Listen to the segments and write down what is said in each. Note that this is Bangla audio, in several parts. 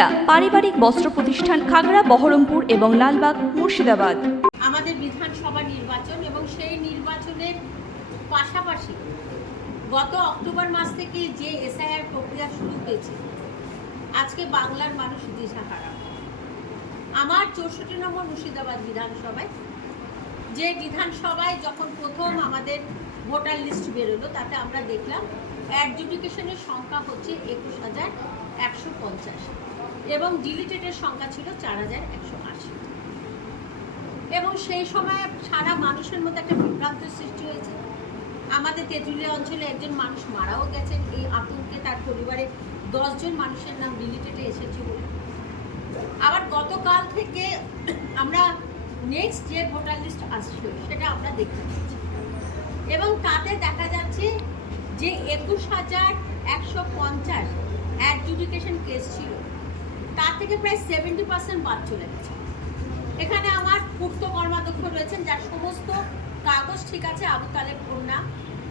অঙ্কিতা পারিবারিক বস্ত্র প্রতিষ্ঠান খাগড়া, বহরমপুর এবং লালবাগ, মুর্শিদাবাদ। আমাদের বিধানসভা নির্বাচন এবং সেই নির্বাচনের পাশাপাশি গত অক্টোবর মাস থেকে যে এসআইআর প্রক্রিয়া শুরু হয়েছে, আজকে বাংলার মানুষ দিশাহারা। আমার 64 নম্বর মুর্শিদাবাদ বিধানসভায়, যে বিধানসভায় যখন প্রথম আমাদের ভোটার লিস্ট বেরোলো, তাতে আমরা দেখলাম অ্যাডজুডিকেশনের সংখ্যা হচ্ছে 21,150 এবং ডিলিটেডের সংখ্যা ছিল 4,180। এবং সেই সময় সারা মানুষের মধ্যে একটা বিভ্রান্তির সৃষ্টি হয়েছে। আমাদের তেঁতুলিয়া অঞ্চলে একজন মানুষ মারাও গেছেন এই আতঙ্কে, তার পরিবারে 10 জন মানুষের নাম ডিলিটেডে এসেছে বলে। আবার গতকাল থেকে আমরা নেক্সট যে ভোটার লিস্ট আসছিল সেটা আমরা দেখতে পাচ্ছি এবং তাতে দেখা যাচ্ছে যে 21,150 অ্যাডজুডিকেশন কেস ছিল, তার থেকে প্রায় 70% বাদ চলে গেছে। এখানে আমার পূর্ত কর্মাধ্যক্ষ রয়েছেন, যার সমস্ত কাগজ ঠিক আছে, আবু তালেব কন্যা।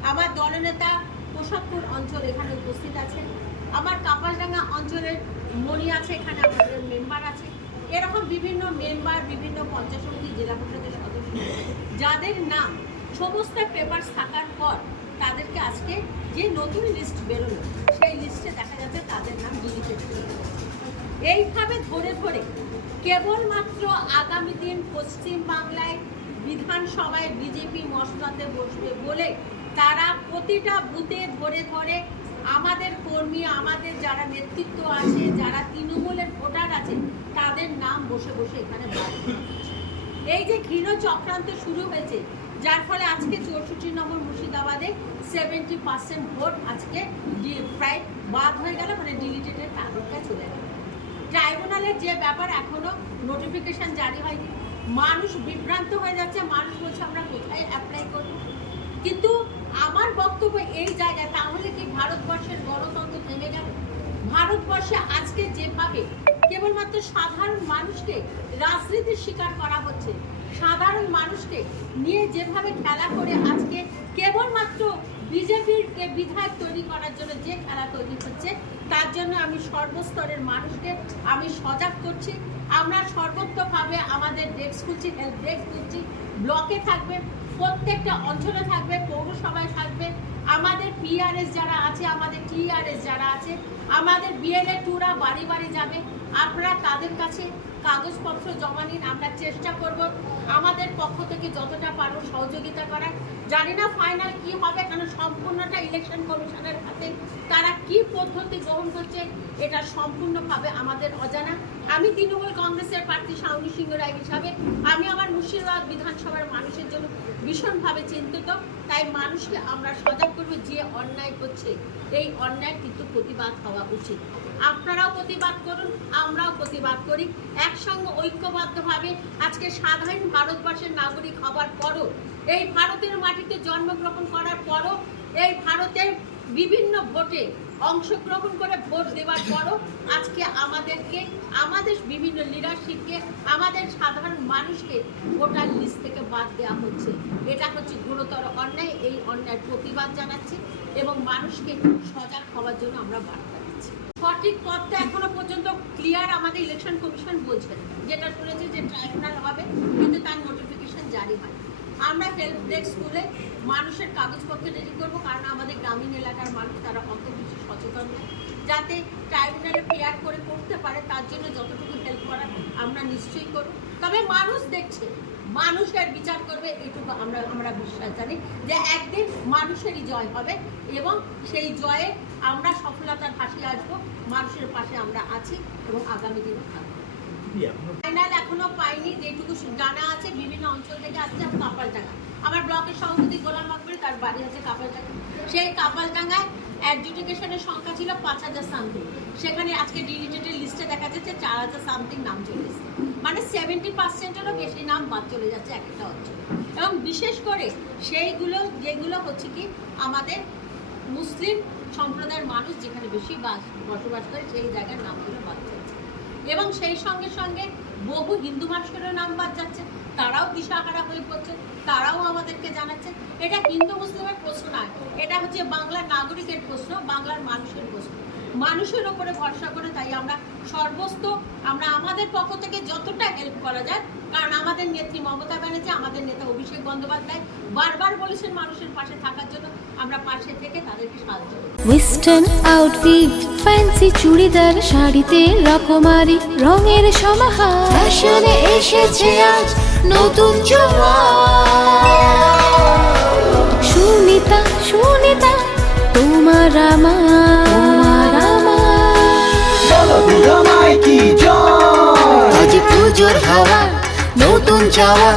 আমার দলনেতা প্রসাদপুর অঞ্চল এখানে উপস্থিত আছেন। আমার কাপাসডাঙ্গা অঞ্চলের মণি আছে, এখানে আমাদের মেম্বার আছে। এরকম বিভিন্ন মেম্বার, বিভিন্ন পঞ্চায়েত সমিতি, জেলা পরিষদের সদস্য, যাদের নাম সমস্ত পেপারস থাকার পর তাদেরকে আজকে যে নতুন লিস্ট বেরোলো, সেই লিস্টে দেখা যাচ্ছে তাদের নাম ডিলিটেড হয়ে গেছে। এইভাবে ধরে ধরে কেবলমাত্র আগামী দিন পশ্চিমবাংলায় বিধানসভায় বিজেপি মসনদে বসবে বলে তারা প্রতিটা বুথে ধরে ধরে আমাদের কর্মী, আমাদের যারা নেতৃত্ব আছে, যারা তৃণমূলের ভোটার আছে, তাদের নাম বসে বসে এখানে বাদ দিচ্ছে। এই যে ঘৃণ চক্রান্ত শুরু হয়েছে, যার ফলে আজকে 64 নম্বর মুর্শিদাবাদে 70% ভোট আজকে প্রায় বাদ হয়ে গেল, মানে ডিলিটেডের তালিকা চলে গেল। ট্রাইব্যুনালের যে ব্যাপার, এখনো নোটিফিকেশন জারি হয়নি। মানুষ বিভ্রান্ত হয়ে যাচ্ছে, মানুষ বলছে আমরা কোথায় অ্যাপ্লাই করব। কিন্তু আমার বক্তব্য এই জায়গায়, তাহলে কি ভারতবর্ষের গণতন্ত্র থেমে গেল? ভারতবর্ষে আজকে যেভাবে কেবলমাত্র সাধারণ মানুষকে রাজনীতির শিকার করা হচ্ছে, সাধারণ মানুষকে নিয়ে যেভাবে খেলা করে আজকে কেবলমাত্র বিজেপির বিধায়ক তৈরি করার জন্য যে খেলা তৈরি হচ্ছে, তার জন্য আমি সর্বস্তরের মানুষকে আমি সজাগ করছি। আমরা সর্বত্রভাবে আমাদের ডেস্ক খুলছি, হেল্প ডেস্ক খুলছি, ব্লকে থাকবে, প্রত্যেকটা অঞ্চলে থাকবে, পৌরসভায় থাকবে। আমাদের পিআরএস যারা আছে, আমাদের টিআরএস যারা আছে, আমাদের বিএলএ টুরা বাড়ি বাড়ি যাবে। আপনারা তাদের কাছে কাগজপত্র জমা নিন। আমরা চেষ্টা করব আমাদের পক্ষ থেকে যতটা পারবো সহযোগিতা করার। জানি না ফাইনাল কি হবে, কারণ সম্পূর্ণটা ইলেকশন কমিশনের হাতে। তারা কি পদ্ধতি গ্রহণ করছে এটা সম্পূর্ণভাবে আমাদের অজানা। আমি তৃণমূল কংগ্রেসের প্রার্থী শাওনি সিংহ রায় হিসাবে আমি আমার মুর্শিদাবাদ বিধানসভার মানুষের জন্য ভীষণভাবে চিন্তিত। তাই মানুষকে আমরা সজাগ করবো, যে অন্যায় করছে এই অন্যায় কিন্তু প্রতিবাদ হওয়া উচিত। আপনারাও প্রতিবাদ করুন, আমরাও প্রতিবাদ করি একসঙ্গে ঐক্যবদ্ধভাবে। আজকে সাধারণ ভারতবর্ষের নাগরিক হবার পরও, এই ভারতের মাটিতে জন্মগ্রহণ করার পরও, এই ভারতের বিভিন্ন ভোটে অংশগ্রহণ করে ভোট দেওয়ার পরও আজকে আমাদেরকে, আমাদের বিভিন্ন লিডারশিপকে, আমাদের সাধারণ মানুষকে ভোটার লিস্ট থেকে বাদ দেওয়া হচ্ছে। এটা হচ্ছে গুরুতর অন্যায়। এই অন্যায়ের প্রতিবাদ জানাচ্ছি এবং মানুষকে সজাগ হওয়ার জন্য আমরা বার্তা দিচ্ছি। সঠিক পথটা এখনো পর্যন্ত ক্লিয়ার আমাদের ইলেকশন কমিশন বলছেন, যেটা শুনেছি যে ট্রাইব্যুনাল হবে, কিন্তু তার নোটিফিকেশন জারি হয়। আমরা হেল্প ডেস্ক খুলে মানুষের কাগজপত্র রেডি করবো, কারণ আমাদের গ্রামীণ এলাকার মানুষ তারা অত বেশি সচেতন নয়, যাতে ট্রাইব্যুনালে ফেয়ার করে করতে পারে। তার জন্য যতটুকু হেল্প করার আমরা নিশ্চয়ই করব। তবে মানুষ দেখছে, মানুষের বিচার করবে, এটুকু আমরা বিশ্বাস জানি যে একদিন মানুষেরই জয় হবে এবং সেই জয়ে আমরা সফলতার ভাসিয়ে আসবো। মানুষের পাশে আমরা আছি এবং আগামী দিনও থাকবো। ফাইনাল এখনো পাইনি, যেটুকু জানা আছে বিভিন্ন অঞ্চল থেকে আসছে। কাপালডাঙ্গা আমার ব্লকের সভাপতি গোলাম আকবর, তার বাড়ি আছে কাপালডাঙ্গা। সেই কাপালডাঙ্গায় অ্যাডজুডিকেশনের সংখ্যা ছিল 5,000 সামথিং, সেখানে আজকে ডিলিটেডের লিস্টে দেখা যাচ্ছে 4,000 সামথিং নাম চলে এসেছে। মানে 70%-এরও বেশি নাম বাদ চলে যাচ্ছে এক একটা অঞ্চলে। এবং বিশেষ করে সেইগুলো যেগুলো হচ্ছে কি আমাদের মুসলিম সম্প্রদায়ের মানুষ যেখানে বেশি বসবাস করে, সেই জায়গার নামগুলো বাদ যাচ্ছে। এবং সেই সঙ্গে সঙ্গে বহু হিন্দু মানুষেরও নাম বাদ যাচ্ছে, তারাও দিশাহারা হয়ে পড়ছে, তারাও আমাদেরকে জানাচ্ছে। এটা হিন্দু মুসলিমের প্রশ্ন নয়, এটা হচ্ছে বাংলার নাগরিকের প্রশ্ন, বাংলার মানুষের প্রশ্ন। মানুষের ওপরে ভরসা করে তাই আমরা সর্বস্ত আমরা আমাদের পক্ষ থেকে যতটা হেল্প করা যায়, কারণ আমাদের নেত্রী মমতা ব্যানার্জি, আমাদের নেতা অভিষেক বন্দ্যোপাধ্যায় বারবার বলেছেন মানুষের পাশে থাকার জন্য, আমরা পাশে থেকে তাদেরকে সাহায্য করি। ওয়েস্টার্ন আউটফিট, ফ্যান্সি চুড়িদার, শাড়িতে রকমারি রঙের সমাহার, ফ্যাশনে এসেছে আজ নতুন সুনিতা, সুনিতা তোমার আমার আজ পুজোর হাওয়া, নতুন চাওয়া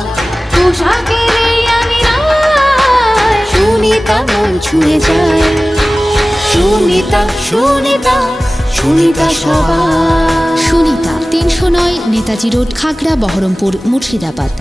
পোশাকের এই আঙিনায়, সুনিতা মন ছুঁয়ে যায়। সুনিতা, সুনিতা, সুনিতা সবার। সুনিতা 309 নেতাজি রোড, খাগড়া, বহরমপুর, মুর্শিদাবাদ।